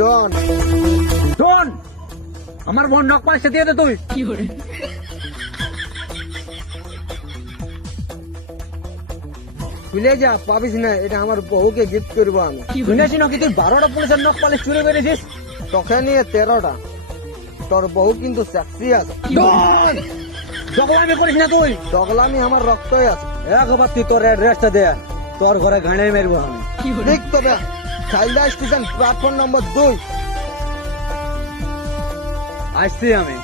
ডন। শোন, আমার বোন নখ পালিশটা দিয়ে দে তুই। ভুলে যা, পাবিস না, এটা আমার বউকে গিফট করবো আমি। শুনেছি নাকি তুই 12টা পুলিশের নখ পালিশ চুরি করেছিস? তোকে নিয়ে 13টা। তোর বউ কিন্তু সেক্সি আছে। ডন, জগলামি করিস না তুই। দগলামি আমার রক্তই আছে। একবার তুই তোর অ্যাড্রেসটা দে, তোর ঘরে গাঁড়ে মেরবো আমি। ঠিক তবে খাইলদা স্টেশন প্ল্যাটফর্ম নম্বর 2। আসছি আমি।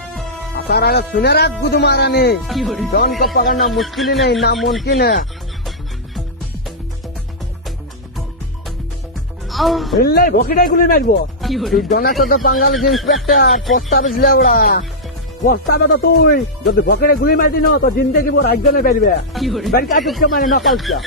আসার আগে শুনে রাখ গুদু মারানি, डॉन को पकड़ना मुश्किल ही नहीं, नामुमकिन है। এলাই বকিটাই গুলি মারবো। তুই ডনের সাথে পাঙ্গালিস ইন্সপেক্টর, প্রস্তাবিস লেওড়া। বস্তাবে তো তুই, যদি বকেটে গুলি মারতি না তো জিন্দগি ভর একজনে বেরবে। বাড়ি কাটুকে মানে নকালটা।